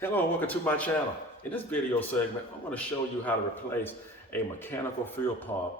Hello and welcome to my channel. In this video segment, I'm going to show you how to replace a mechanical fuel pump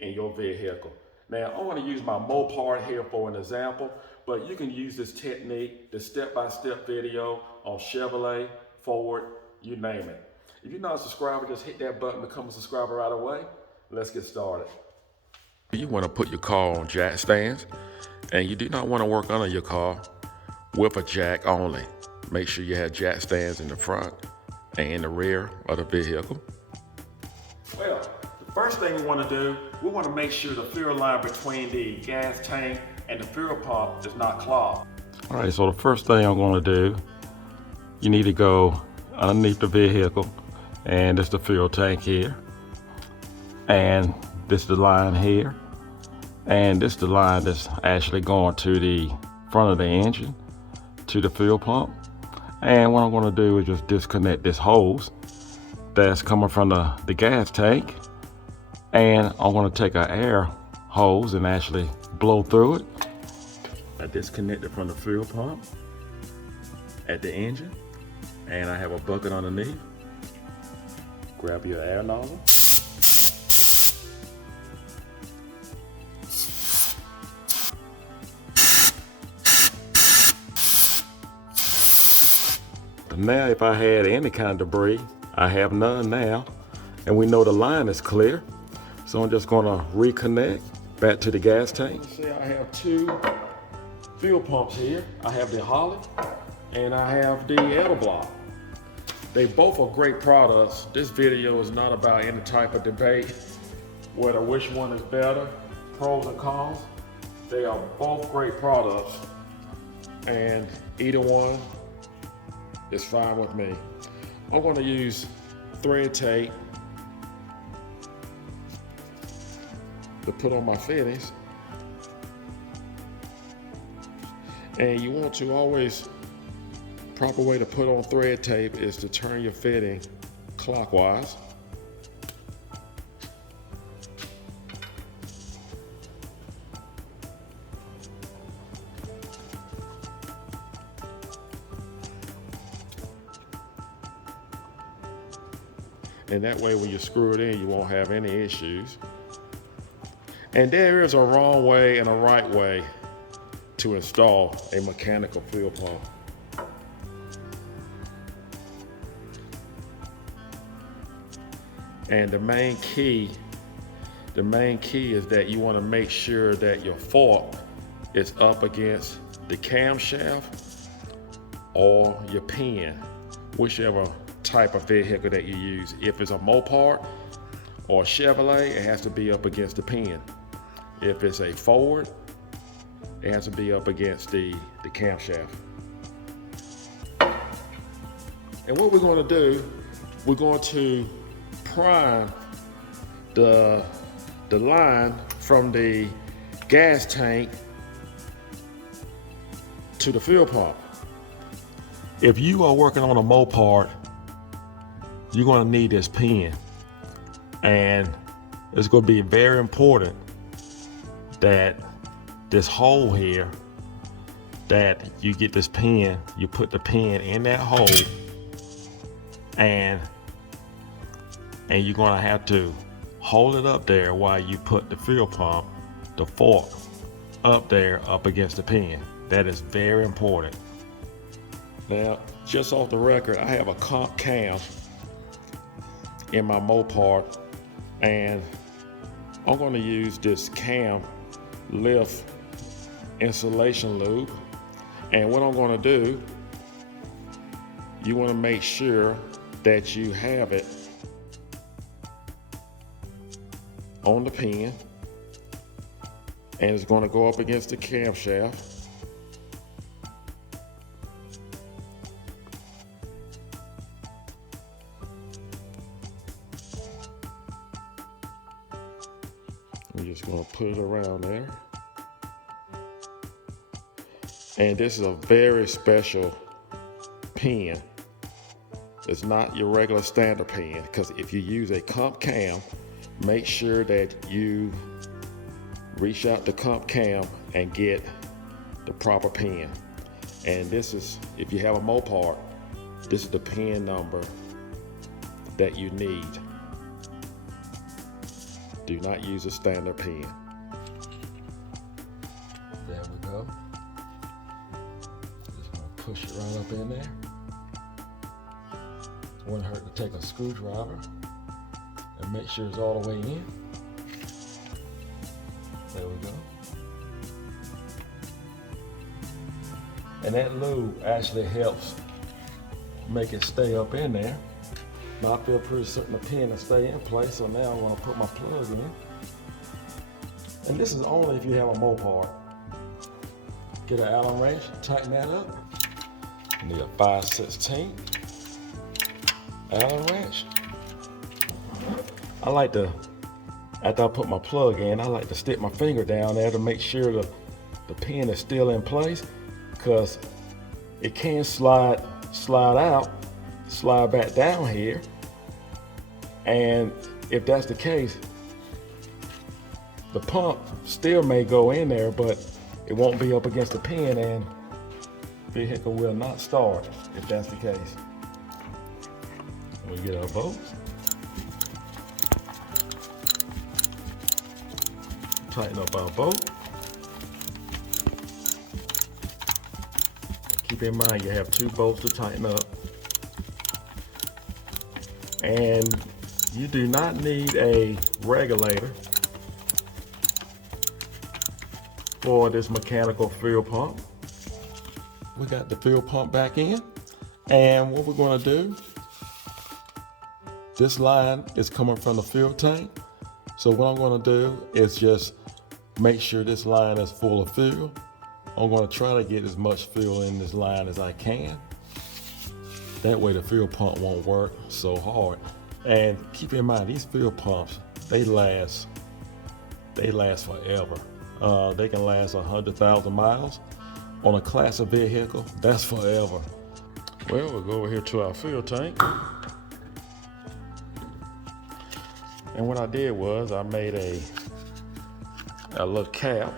in your vehicle. Now, I want to use my Mopar here for an example, but you can use this technique, this step-by-step video on Chevrolet, Ford, you name it. If you're not a subscriber, just hit that button to become a subscriber right away. Let's get started. You want to put your car on jack stands, and you do not want to work under your car with a jack only. Make sure you have jack stands in the front and in the rear of the vehicle. Well, the first thing we want to do, we want to make sure the fuel line between the gas tank and the fuel pump is not clogged. All right, so the first thing I'm going to do, you need to go underneath the vehicle, and this is the fuel tank here, and this is the line here, and this is the line that's actually going to the front of the engine to the fuel pump. And what I'm going to do is just disconnect this hose that's coming from the gas tank, and I'm going to take an air hose and actually blow through it. I disconnect it from the fuel pump at the engine, and I have a bucket underneath. Grab your air nozzle. Now, if I had any kind of debris, I have none now, and we know the line is clear. So I'm just going to reconnect back to the gas tank. See, I have two fuel pumps here. I have the Holley and I have the Edelblock. They both are great products. This video is not about any type of debate whether which one is better, pros and cons. They are both great products, and either one is fine with me. I'm going to use thread tape to put on my fittings. And you want to always, proper way to put on thread tape is to turn your fitting clockwise. And that way when you screw it in, you won't have any issues. And there is a wrong way and a right way to install a mechanical fuel pump. And the main key is that you want to make sure that your fork is up against the camshaft or your pin, whichever type of vehicle that you use. If it's a Mopar or a Chevrolet, it has to be up against the pin. If it's a Ford, it has to be up against the camshaft. And what we're going to do, we're going to prime the line from the gas tank to the fuel pump. If you are working on a Mopar, you're going to need this pin, and it's going to be very important that this hole here, that you get this pin, you put the pin in that hole, and you're going to have to hold it up there while you put the fuel pump, the fork, up there up against the pin. That is very important. Now, just off the record, I have a comp cam in my Mopar, and I'm going to use this Cam Lube insulation lube. And what I'm going to do, you want to make sure that you have it on the pin, and it's going to go up against the camshaft. I'm just going to put it around there. And this is a very special pin. It's not your regular standard pin, because if you use a comp cam, make sure that you reach out the comp cam and get the proper pin. And this is, if you have a Mopar, This is the pin number that you need. Do not use a standard pin. There we go. Just gonna push it right up in there. Wouldn't hurt to take a screwdriver and make sure it's all the way in. There we go. And that lube actually helps make it stay up in there. Now I feel pretty certain the pin will stay in place, so now I'm gonna put my plug in. And this is only if you have a Mopar. Get an Allen wrench, tighten that up. You need a 5/16 Allen wrench. I like to, after I put my plug in, I like to stick my finger down there to make sure the pin is still in place, because it can slide out, slide back down here. And if that's the case, the pump still may go in there, but it won't be up against the pin, and the vehicle will not start if that's the case. We get our bolts. Tighten up our bolt. Keep in mind you have 2 bolts to tighten up. And you do not need a regulator for this mechanical fuel pump. We got the fuel pump back in, and what we're going to do, this line is coming from the fuel tank. So what I'm going to do is just make sure this line is full of fuel. I'm going to try to get as much fuel in this line as I can. That way the fuel pump won't work so hard. And keep in mind, these fuel pumps, they last forever. They can last 100,000 miles. On a classic vehicle, that's forever. Well, we'll go over here to our fuel tank. And what I did was I made a little cap.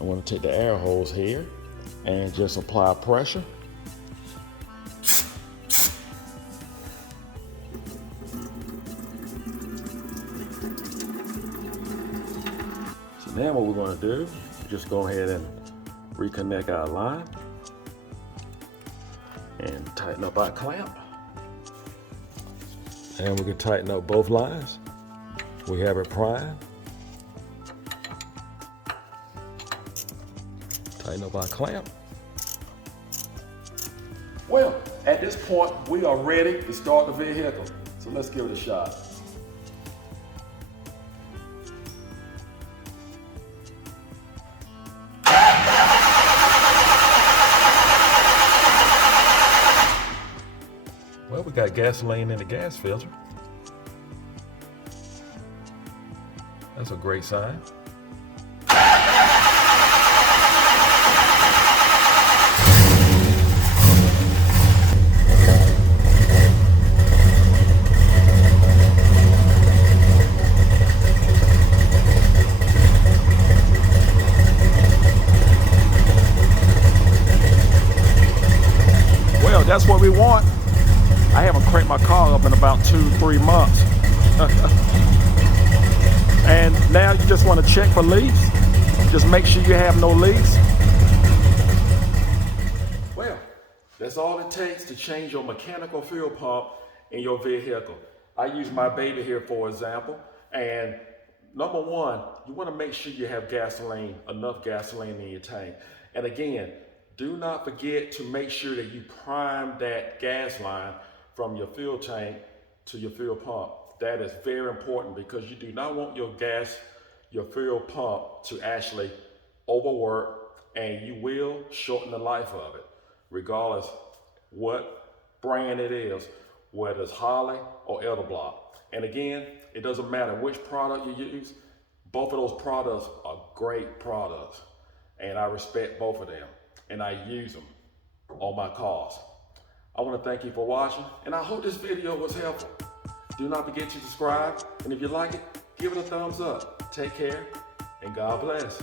I want to take the air hose here and just apply pressure. So now what we're going to do, just go ahead and reconnect our line and tighten up our clamp. And we can tighten up both lines. We have it primed. Tighten up our clamp. Well, at this point, we are ready to start the vehicle. So let's give it a shot. Well, we got gasoline in the gas filter. That's a great sign. Well, that's what we want. I haven't cranked my car up in about 2-3 months. And now you just want to check for leaks. Just make sure you have no leaks. Well, that's all it takes to change your mechanical fuel pump in your vehicle. I use my baby here for example. And number one, you want to make sure you have gasoline, enough gasoline in your tank. And again, do not forget to make sure that you prime that gas line from your fuel tank to your fuel pump. That is very important because you do not want your fuel pump to actually overwork, and you will shorten the life of it, regardless what brand it is, whether it's Holley or Edelblock. And again, it doesn't matter which product you use, both of those products are great products, and I respect both of them, and I use them on my cars. I want to thank you for watching, and I hope this video was helpful. Do not forget to subscribe, and if you like it, give it a thumbs up. Take care, and God bless.